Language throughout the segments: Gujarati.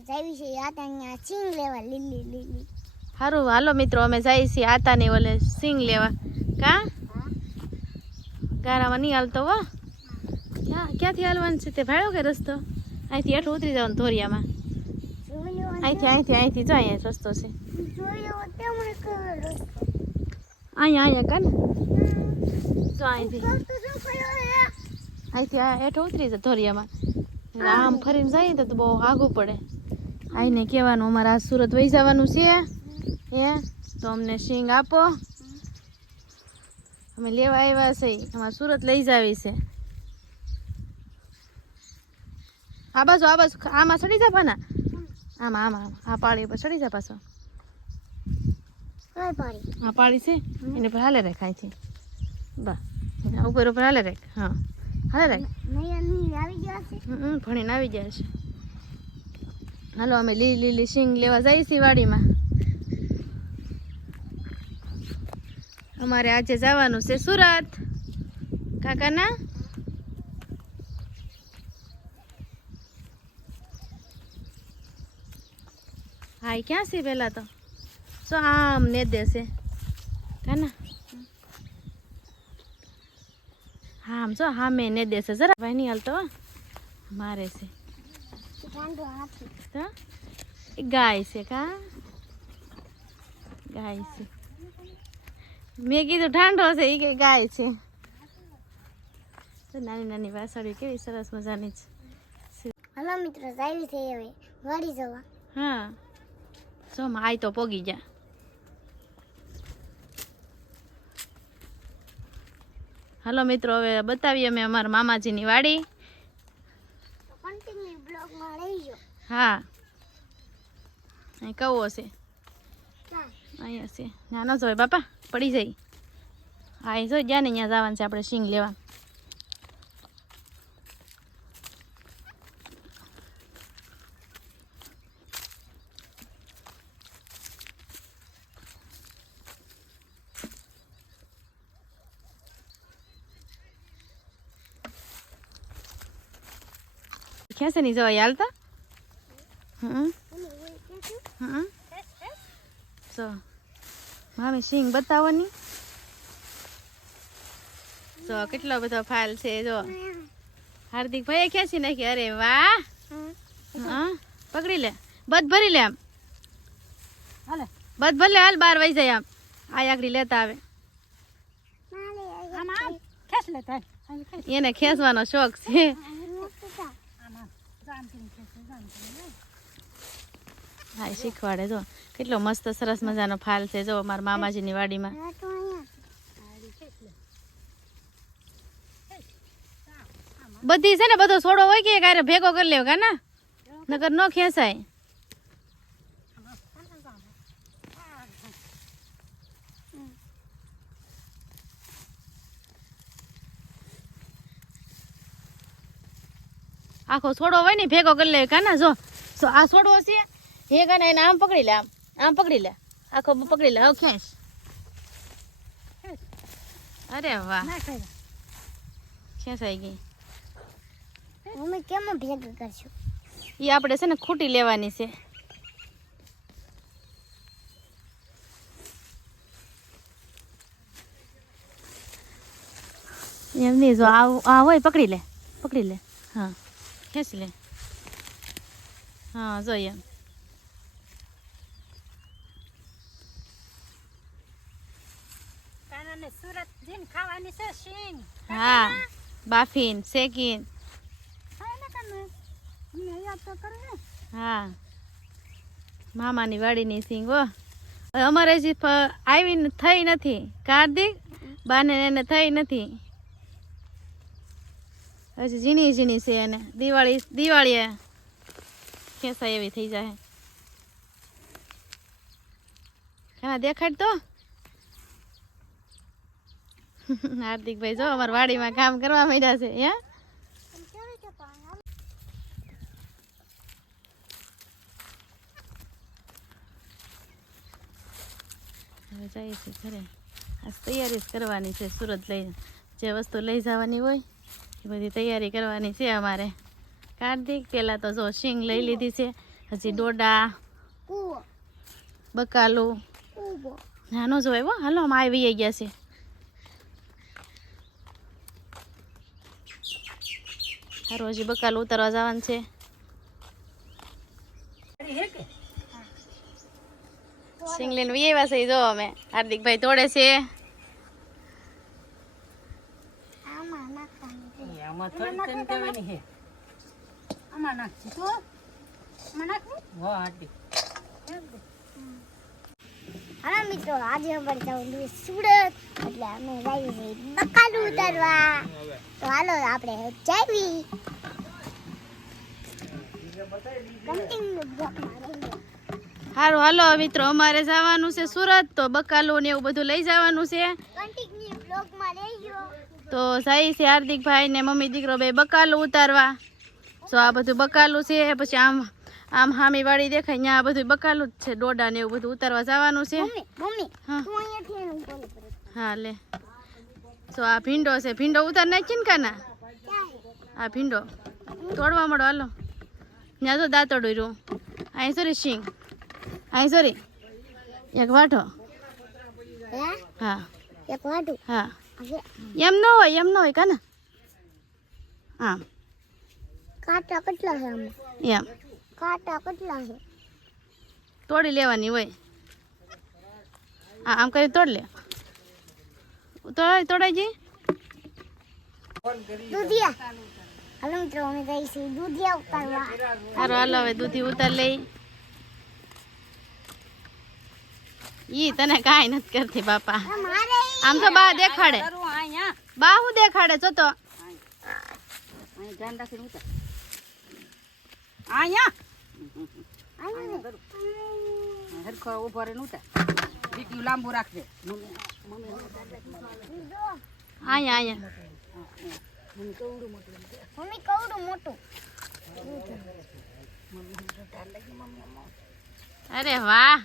જાવી છે આતાની સિંગ લેવા લીલી લીલી. સારું હાલો મિત્રો અમે જઈએ છીએ આતાની ઓલે સિંગ લેવા. કા ગારામાં નહીં હાલતો હો. ક્યાંથી હાલવાનું છે તે ભાડો કે રસ્તો? અહીંથી હેઠું ઉતરી જવાનું ધોરિયામાં. અહીંથી જો અહીંયા રસ્તો છે. અહીંયા કા ને જો અહીંથી હેઠું ઉતરી જાય ધોરિયામાં. આમ ફરીને જાય તો બહુ આઘું પડે. આઈને કહેવાનું અમારે આ સુરત વહી જવાનું છે તો અમને સિંગ આપો, અમે લેવા આવ્યા છે, અમારે સુરત લઈ જાવી છે. આ બાજુ આમાં ચડી જા પાના, આમાં આ પાળી પર ચડી જા પાછો. આ પાળી છે એને પર હાલે રાખ અહીંથી બા ઉપર હાલે રાખ. હા હાલે રાખ. ભણીને આવી ગયા છે. હાલો અમે લીલી સિંગ લેવા જઈએ છીએ વાડીમાં. અમારે આજે જવાનું છે સુરત કાકાના. હા એ ક્યાં છે પેલા તો જો આમ ને દેશે કાના. હા આમ જો હા મેં ને દેશે જરા ભાઈ નહીં હાલતો મારે છે તો ગાય છે કા ગાય છે. મેં કીધું ઠાંડો છે એ કે ગાય છે. નાની નાની વાસળી કેવી સરસ મજાની છે. હલો મિત્રો જાવી છે હવે વાડી જવા. હા જો આઈ તો પોગી જા. હાલો મિત્રો હવે બતાવીએ અમે અમારા મામાજીની વાડી. કન્ટિન્યુ બ્લોગમાં રહીજો. હા અહીં કવો છે અહીંયા છે. ના ન જોય બાપા પડી જાય. હા એ જો જ્યાં ને ત્યાં જવાનું છે આપણે સિંગ લેવા. ક્યાં છે નહીં જવાય હાલતા. જો મામી સિંગ બતાવવાની. જો કેટલો બધો ફાલ છે. જો હાર્દિક ભાઈ ખેંચી નાખી. અરે વાહ. હા પકડી લે બધ ભરી લે આમ હાલે બધ ભરી લે હાલ બાર વહી જાય આમ. આ આગળી લેતા આવે એને ખેંચવાનો શોખ છે. હા શીખવાડે. જો કેટલો મસ્ત સરસ મજાનો ફાલ છે. જો મારા મામાજીની વાડીમાં. બધી છે ને બધો છોડો હોય કે કારે ભેગો કરી લેવો કા ના નકર નો ખેંચાય. આખો છોડો હોય ને ભેગો કરી લે કા ના. જો આ છોડવો છે હે કા એને આમ પકડી લે આમ પકડી લે આખો પકડી લે. હવે ખેંચ. અરે વાહ ખેંચાઈ ગઈ. મમ્મી કેમ ભેગા કરશું? એ આપણે છે ને ખૂટી લેવાની છે. એમ નહીં જો આ હોય પકડી લે. હા ખેંચી લે. હા જોઈએ એમ. સુરત જઈને ખાવાની છે સિંગ. હા બાફીન શેકીન. હા મામાની વાડીની સિંગ હો. અમારે હજી આવી થઈ નથી. કાર્તિક બાને એને થઈ નથી હજી ઝીણી છે. એને દિવાળીએ ખેંચાય એવી થઈ જાય. હા દેખાડ તો. હાર્દિકભાઈ જો અમારા વાડીમાં કામ કરવા માંડ્યા છે. હવે જઈએ છીએ ઘરે. આજ તૈયારી જ કરવાની છે. સુરત લઈ જે વસ્તુ લઈ જવાની હોય એ બધી તૈયારી કરવાની છે અમારે. કાર્તિક પહેલાં તો જો સિંગ લઈ લીધી છે. હજી ડોડા કૂવો બકાલું કૂવો નાનો જોવાય હો. હાલો આમાં આવી ગયા છે. સારું હજી બકાલું ઉતારવા જવાનું છે. સિંગલીન વિયેવા છે જો અમે. હાર્દિકભાઈ તોડે છે. આમાં નાખવાનું છે. આમાં થોડી તને કહેવાની છે. આમાં નાખছি તો આમાં નાખવું વાહ હાટી. હાલો મિત્રો આજે અમારે જવાનું સુરત એટલે અમે જઈએ છીએ બકાલું ઉતારવા. તો હાલો આપણે જઈએ. કન્ટિન્યુ બ્લોકમાં રહીએ. સારું હાલો મિત્રો અમારે જવાનું છે સુરત. તો બકાલું ને એવું બધું લઈ જવાનું છે. કન્ટિન્યુ બ્લોકમાં રહીજો. તો જાય છે હાર્દિકભાઈ ને મમ્મી દીકરો બે બકાલું ઉતારવા. તો આ બધું બકાલું છે. પછી આમ હામી વાળી દેખાય ત્યાં આ બધું બકાલું જ છે. ડોડા ને એવું બધું ઉતારવા જવાનું છે. મમ્મી હા. તું અહીંયાથી એનું બોલ પર હા લે. તો આ ભીંડો છે. ભીંડો ઉતાર નાખી ને કાના. ક્યાં આ ભીંડો તોડવા મળો હાલો. ત્યાં તો દાંતડું રહ્યું. અહીં સોરી સિંગ. અહીં સોરી એક વાટો. હે હા એક વાટું હા હવે એમ ન હોય કાના. હા કાંટા કેટલા છે આમાં એમ કાંટા કેટલા છે તોડી લેવાની હોય. આમ કરી તોડ લે. તોડાઈ જઈ. દૂધિયા હાલો મિત્રો અમે જઈએ છીએ દૂધિયા ઉતારવા. સારું હાલો હવે દૂધી ઉતાર લઈ. ઈ તને કાંઈ નથી કરતી બાપા. મારે આમ તો બા દેખાડે. કરું અહીંયા બા હું દેખાડે જો તો. અહીંયા ધ્યાન રાખીને ઉતાર અહીંયા અહીંયા કરું હરખો ઉભો રહીને ઉતાર દીકરી લાંબુ રાખજે અહીંયા મમ્મી કવડું મોટું અરે વાહ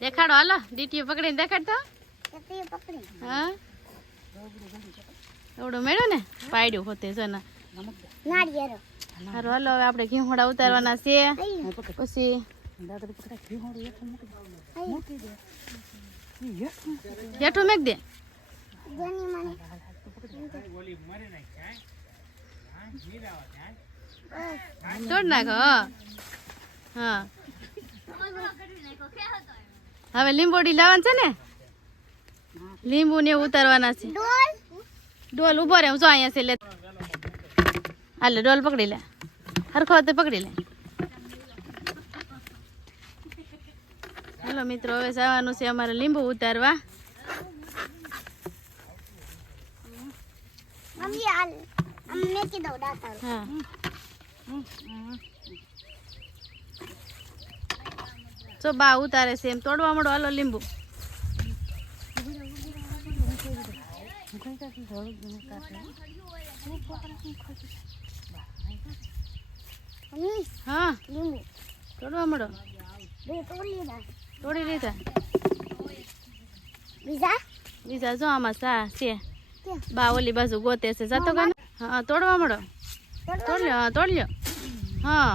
દેખાડો હાલો. ડીટીઓ પકડીને દેખાડતો. તે પકડી હા એવડું મેળ્યું ને પાડ્યું હોતે જો ને. નાળિયેર સારું હાલો હવે આપણે ઘીહોડા ઉતારવાના છે. પછી હેઠું મેક દે. જેની મને તોડ નાખો. હા હવે લીંબોડી લાવવાનું છે ને. લીંબુ ને એવું ઉતારવાના છે. ડોલ ડોલ ઉભો રહે. હું જો અહીંયા છે લે. હાલે ડોલ પકડી લે. હરખો તે પકડી લે. હાલો મિત્રો હવે જવાનું છે અમારે લીંબુ ઉતારવા. મમ્મી હાલ આમ મેકી દઉં દાતા હા તો બા ઉતારે છે એમ તોડવા મળો હાલો લીંબુ. મમ્મી હા લીંબુ તોડવા મળો. બે તોડી લીધા તોડી લીધા. બીજા બીજા જો આમાં સા છે. ક્યાં બા ઓલી બાજુ ગોતે છે. જતો કાને. હા તોડવા મળો. તોડ લ્યો. હા તોડ લ્યો. હા